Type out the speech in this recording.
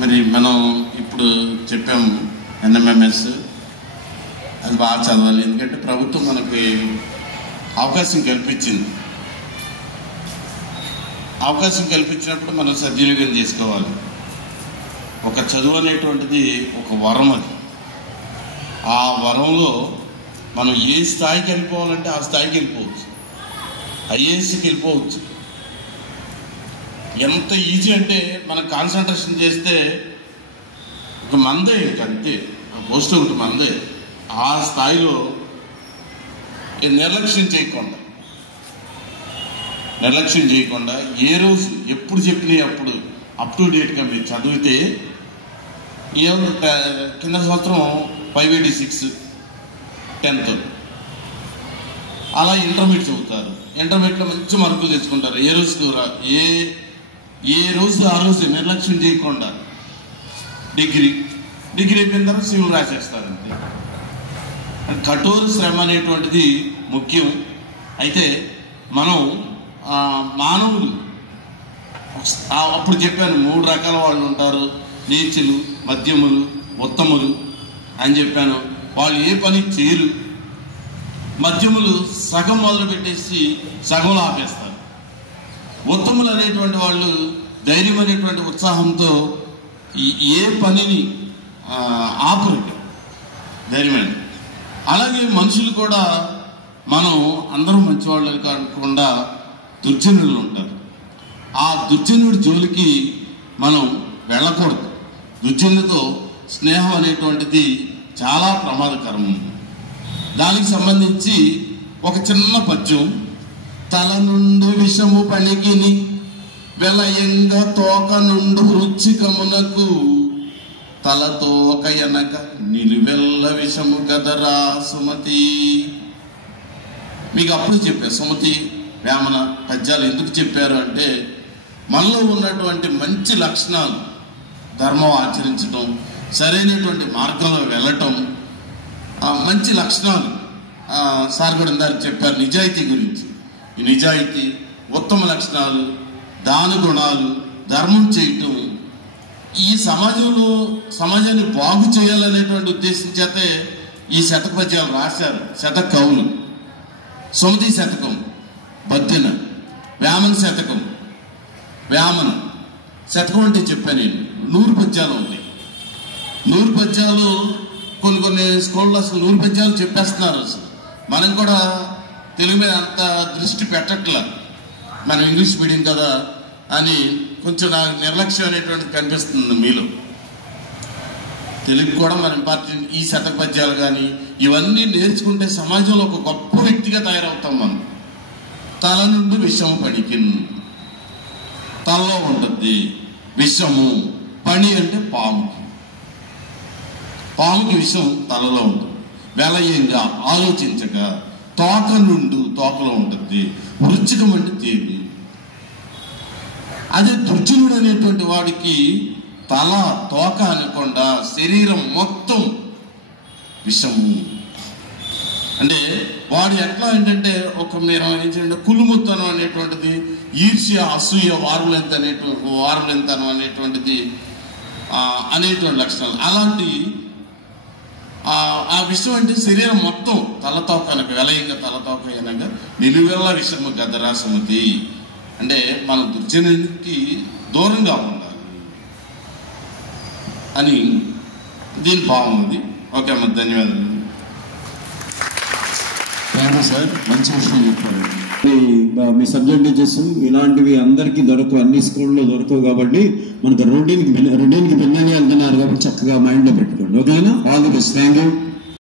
మరి మనం ఇప్పుడు చెప్పాము ఎన్ఎంఎంఎస్, అది బాగా చదవాలి. ఎందుకంటే ప్రభుత్వం మనకి అవకాశం కల్పించింది. అవకాశం కల్పించినప్పుడు మనం సద్వినియోగం చేసుకోవాలి. ఒక చదువు అనేటువంటిది ఒక వరం. అది ఆ వరంలో మనం ఏ స్థాయికి వెళ్ళిపోవాలంటే ఆ స్థాయికి వెళ్ళిపోవచ్చు. ఐఏఎస్కి వెళ్ళిపోవచ్చు. ఎంత ఈజీ అంటే మనం కాన్సన్ట్రేషన్ చేస్తే ఒక మందే, ఇంకంతే, పోస్ట్ ఒకటి మందే. ఆ స్థాయిలో నిర్లక్ష్యం చేయకుండా ఏ రోజు ఎప్పుడు చెప్పినా అప్పుడు అప్ టు డేట్గా మీరు చదివితే కింద సంవత్సరం 586 10th అలా ఇంటర్మీడియట్ చదువుతారు. ఇంటర్మీడియట్లో మంచి మార్కులు తెచ్చుకుంటారు. ఏ రోజు ఆ రోజు నిర్లక్ష్యం చేయకుండా డిగ్రీ అయిపోయిన తర్వాత సివిల్ రాసేస్తారు. అంతే. కఠోర శ్రమ అనేటువంటిది ముఖ్యం. అయితే మనం మానవులు అప్పుడు చెప్పాను 3 రకాల వాళ్ళు ఉంటారు. నీచులు, మధ్యములు, ఉత్తములు అని చెప్పాను. వాళ్ళు ఏ పని చేయరు. మధ్యములు సగం మొదలు పెట్టేసి సగంలో ఆపేస్తారు. ఉత్తములు అనేటువంటి వాళ్ళు ధైర్యం అనేటువంటి ఉత్సాహంతో ఏ పనిని ఆపరు, ధైర్యమైన. అలాగే మనుషులు కూడా మనం అందరూ మంచివాళ్ళు కాకుండా దుర్జనులు ఉంటారు. ఆ దుర్జనుడి జోలికి మనం వెళ్ళకూడదు. దుర్జనులతో స్నేహం అనేటువంటిది చాలా ప్రమాదకరం. దానికి సంబంధించి ఒక చిన్న పద్యం. తల నుండి విషము పలికిని వెలయంగా తోక నుండు రుచికమునకు తలతోక ఎనక నిలువెల్ల విషము గదరా సుమతి. మీకు అప్పుడు చెప్పారు సుమతి వేమన పద్యాలు ఎందుకు చెప్పారు అంటే మనలో ఉన్నటువంటి మంచి లక్షణాలు, ధర్మం ఆచరించడం, సరైనటువంటి మార్గంలో వెళ్ళటం, మంచి లక్షణాలు. సార్ కూడా ఇందాక చెప్పారు నిజాయితీ గురించి. ఈ నిజాయితీ, ఉత్తమ లక్షణాలు, దాన గుణాలు, ధర్మం చేయటం, ఈ సమాజాన్ని బాగు చేయాలనేటువంటి ఉద్దేశం చేతే ఈ శతక పద్యాలు రాశారు. శతక కవులు సుమతి శతకం, బద్దెన, వేమన శతకం. వేమన శతకం అంటే చెప్పాను నేను 100 పద్యాలు ఉంటాయి. 100 పద్యాలు కొన్ని స్కూల్లో అసలు 100 పద్యాలు చెప్పేస్తున్నారు. అసలు మనం కూడా తెలుగు మీద అంత దృష్టి పెట్టట్లా. మనం ఇంగ్లీష్ మీడియం కదా అని కొంచెం నాకు నిర్లక్ష్యం అనేటువంటిది కనిపిస్తుంది మీలో. తెలుగు కూడా మన ఇంపార్టెంట్. ఈ శతక పద్యాలు కానీ ఇవన్నీ నేర్చుకుంటే సమాజంలో ఒక గొప్ప వ్యక్తిగా తయారవుతాం మనం. తల నుండి విషము పనికి, తలలో ఉంటుంది విషము. పని అంటే పాముకి విషం తలలో ఉంటుంది. వెలయంగా ఆలోచించగా తోక నుండి తోకలో ఉంటుంది. వృచ్చికం అంటే తేలి. అదే దుర్జనుడు అనేటువంటి వాడికి తల తోక అనకుండా శరీరం మొత్తం విషము. అంటే వాడు ఎట్లా ఏంటంటే మీరు ఏం చేయండి కులుముతనం అనేటువంటిది, ఈర్ష్య, అసూయ, వారులెంతనం అనేటువంటిది అనేటువంటి లక్షణాలు. అలాంటి ఆ విషయం అంటే శరీరం మొత్తం తలతోక అనక వెలయంగా తలతోక అనగా నిలువెల్ల విషము గదరా సుమతి. అంటే మనం దుర్జనుడికి దూరంగా ఉండాలి అని దీని బాగుంది. ఓకే అమ్మ, ధన్యవాదాలు. థ్యాంక్ యూ సార్, మంచి విషయం చెప్పారు. మీ సబ్జెక్ట్ టీచర్స్ ఇలాంటివి అందరికీ దొరకవు, అన్ని స్కూల్లో దొరకవు. కాబట్టి మనకు రొటీన్కి భిన్నంగా వెళ్తున్నారు కాబట్టి చక్కగా మైండ్లో పెట్టుకోండి. ఓకేనా? All the best. Thank you.